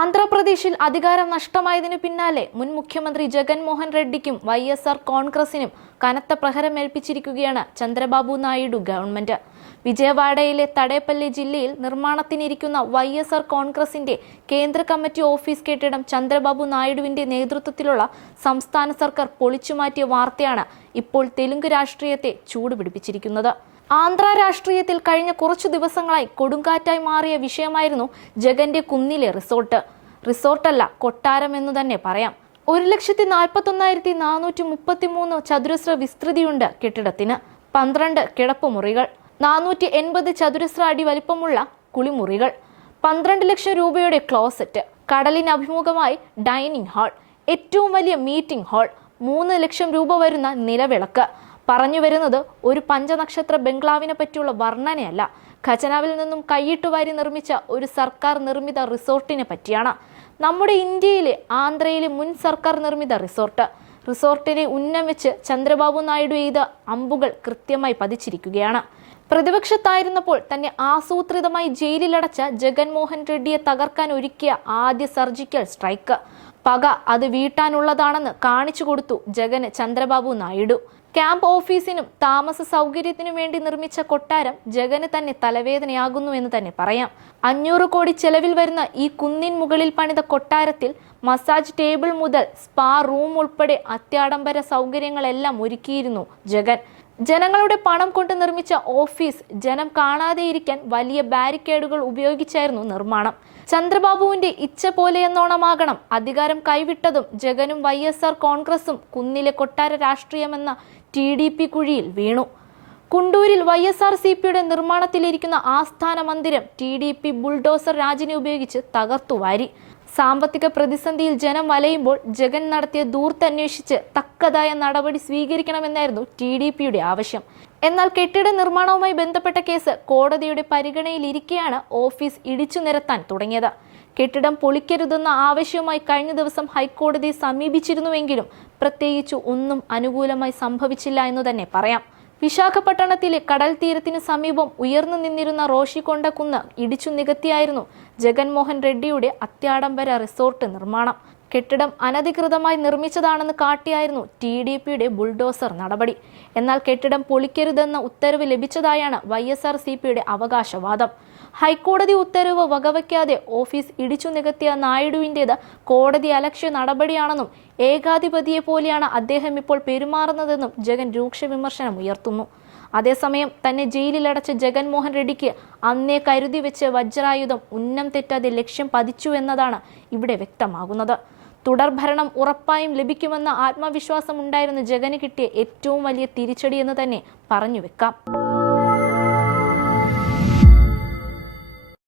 ആന്ധ്രാപ്രദേശിൽ അധികാരം നഷ്ടമായതിനു പിന്നാലെ മുൻ മുഖ്യമന്ത്രി ജഗൻമോഹൻ റെഡ്ഡിക്കും വൈ എസ് ആർ കോൺഗ്രസിനും കനത്ത പ്രഹരമേൽപ്പിച്ചിരിക്കുകയാണ് ചന്ദ്രബാബു നായിഡു ഗവൺമെന്റ്. വിജയവാഡയിലെ തടേപ്പള്ളി ജില്ലയിൽ നിർമ്മാണത്തിനിരിക്കുന്ന വൈ എസ് ആർ കോൺഗ്രസിന്റെ കേന്ദ്ര കമ്മിറ്റി ഓഫീസ് കെട്ടിടം ചന്ദ്രബാബു നായിഡുവിന്റെ നേതൃത്വത്തിലുള്ള സംസ്ഥാന സർക്കാർ പൊളിച്ചുമാറ്റിയ വാർത്തയാണ് ഇപ്പോൾ തെലുങ്ക് രാഷ്ട്രീയത്തെ ചൂടുപിടിപ്പിച്ചിരിക്കുന്നത്. ആന്ധ്ര രാഷ്ട്രീയത്തിൽ കഴിഞ്ഞ കുറച്ചു ദിവസങ്ങളായി കൊടുങ്കാറ്റായി മാറിയ വിഷയമായിരുന്നു ജഗന്റെ കുന്നിലെ റിസോർട്ട്. റിസോർട്ടല്ല കൊട്ടാരം എന്ന് തന്നെ പറയാം. ഒരു ലക്ഷത്തി നാൽപ്പത്തൊന്നായിരത്തി നാനൂറ്റി മുപ്പത്തി മൂന്ന് ചതുരശ്ര വിസ്തൃതിയുണ്ട് കെട്ടിടത്തിന്. പന്ത്രണ്ട് കിടപ്പുമുറികൾ നാനൂറ്റി എൺപത് ചതുരശ്ര അടി വലിപ്പമുള്ള കുളിമുറികൾ പന്ത്രണ്ട് ലക്ഷം രൂപയുടെ ക്ലോസറ്റ് കടലിന് അഭിമുഖമായി ഡൈനിങ് ഹാൾ ഏറ്റവും വലിയ മീറ്റിംഗ് ഹാൾ മൂന്ന് ലക്ഷം രൂപ വരുന്ന നിലവിളക്ക് പറഞ്ഞു വരുന്നത് ഒരു പഞ്ചനക്ഷത്ര ബംഗ്ലാവിനെ പറ്റിയുള്ള വർണനയല്ല. ഖജനാവിൽ നിന്നും കൈയിട്ടുവാരി നിർമ്മിച്ച ഒരു സർക്കാർ നിർമ്മിത റിസോർട്ടിനെ പറ്റിയാണ്. നമ്മുടെ ഇന്ത്യയിലെ ആന്ധ്രയിലെ മുൻ സർക്കാർ നിർമ്മിത റിസോർട്ട്. റിസോർട്ടിനെ ഉന്നം വെച്ച് ചന്ദ്രബാബു നായിഡു ചെയ്ത അമ്പുകൾ കൃത്യമായി പതിച്ചിരിക്കുകയാണ്. പ്രതിപക്ഷത്തായിരുന്നപ്പോൾ തന്നെ ആസൂത്രിതമായി ജയിലിലടച്ച ജഗൻമോഹൻ റെഡ്ഡിയെ തകർക്കാൻ ഒരുക്കിയ ആദ്യ സർജിക്കൽ സ്ട്രൈക്ക്. പക അത് വീട്ടാനുള്ളതാണെന്ന് കാണിച്ചു കൊടുത്തു ജഗന് ചന്ദ്രബാബു നായിഡു. ക്യാമ്പ് ഓഫീസിനും താമസ സൗകര്യത്തിനും വേണ്ടി നിർമ്മിച്ച കൊട്ടാരം ജഗന് തന്നെ തലവേദനയാകുന്നു എന്ന് തന്നെ പറയാം. അഞ്ഞൂറ് കോടി ചെലവിൽ വരുന്ന ഈ കുന്നിൻ മുകളിൽ പണിത കൊട്ടാരത്തിൽ മസാജ് ടേബിൾ മുതൽ സ്പാ റൂം ഉൾപ്പെടെ അത്യാഡംബര സൗകര്യങ്ങളെല്ലാം ഒരുക്കിയിരുന്നു ജഗൻ. ജനങ്ങളുടെ പണം കൊണ്ട് നിർമ്മിച്ച ഓഫീസ് ജനം കാണാതെയിരിക്കാൻ വലിയ ബാരിക്കേഡുകൾ ഉപയോഗിച്ചായിരുന്നു നിർമ്മാണം. ചന്ദ്രബാബുവിന്റെ ഇച്ഛ പോലെയെന്നോണമാകണം അധികാരം കൈവിട്ടതും ജഗനും വൈ എസ് ആർ കോൺഗ്രസും കുന്നിലെ കൊട്ടാര രാഷ്ട്രീയമെന്ന ടി ഡി പി കുഴിയിൽ വീണു. കുണ്ടൂരിൽ വൈ എസ് ആർ സി പിയുടെ നിർമ്മാണത്തിലിരിക്കുന്ന ആസ്ഥാന മന്ദിരം ടി ഡി പി ബുൾഡോസർ രാജിനെ ഉപയോഗിച്ച് തകർത്തു വാരി. സാമ്പത്തിക പ്രതിസന്ധിയിൽ ജനം വലയുമ്പോൾ ജഗൻ നടത്തിയ ദൂർത്തന്വേഷിച്ച് തക്കതായ നടപടി സ്വീകരിക്കണമെന്നായിരുന്നു ടി ഡി പിയുടെ ആവശ്യം. എന്നാൽ കെട്ടിട നിർമ്മാണവുമായി ബന്ധപ്പെട്ട കേസ് കോടതിയുടെ പരിഗണനയിലിരിക്കെയാണ് ഓഫീസ് ഇടിച്ചു നിരത്താൻ തുടങ്ങിയത്. കെട്ടിടം പൊളിക്കരുതെന്ന ആവശ്യവുമായി കഴിഞ്ഞ ദിവസം ഹൈക്കോടതിയെ സമീപിച്ചിരുന്നുവെങ്കിലും പ്രത്യേകിച്ച് ഒന്നും അനുകൂലമായി സംഭവിച്ചില്ല എന്ന് തന്നെ പറയാം. വിശാഖപട്ടണത്തിലെ കടൽ തീരത്തിന് സമീപം ഉയർന്നു നിന്നിരുന്ന റോഷിക്കൊണ്ട കുന്ന് ഇടിച്ചു നികത്തിയായിരുന്നു ജഗൻമോഹൻ റെഡ്ഡിയുടെ അത്യാഡംബര റിസോർട്ട് നിർമ്മാണം. കെട്ടിടം അനധികൃതമായി നിർമ്മിച്ചതാണെന്ന് കാട്ടിയായിരുന്നു ടി ഡി പിയുടെ ബുൾഡോസർ നടപടി. എന്നാൽ കെട്ടിടം പൊളിക്കരുതെന്ന ഉത്തരവ് ലഭിച്ചതായാണ് വൈ എസ് ആർ സി പിയുടെ അവകാശവാദം. ഹൈക്കോടതി ഉത്തരവ് വകവയ്ക്കാതെ ഓഫീസ് ഇടിച്ചു നികത്തിയ നായിഡുവിന്റേത് കോടതി അലക്ഷ്യ നടപടിയാണെന്നും ഏകാധിപതിയെ പോലെയാണ് അദ്ദേഹം ഇപ്പോൾ പെരുമാറുന്നതെന്നും ജഗൻ രൂക്ഷ വിമർശനം ഉയർത്തുന്നു. അതേസമയം തന്നെ ജയിലിലടച്ച ജഗൻമോഹൻ റെഡ്ഡിക്ക് അന്നേ കരുതി വെച്ച് വജ്രായുധം ഉന്നം തെറ്റാതെ ലക്ഷ്യം പതിച്ചു എന്നതാണ് ഇവിടെ വ്യക്തമാകുന്നത്. തുടർഭരണം ഉറപ്പായും ലഭിക്കുമെന്ന ആത്മവിശ്വാസം ഉണ്ടായിരുന്ന ജഗന് കിട്ടിയ ഏറ്റവും വലിയ തിരിച്ചടി എന്ന് തന്നെ പറഞ്ഞു വെക്കാം.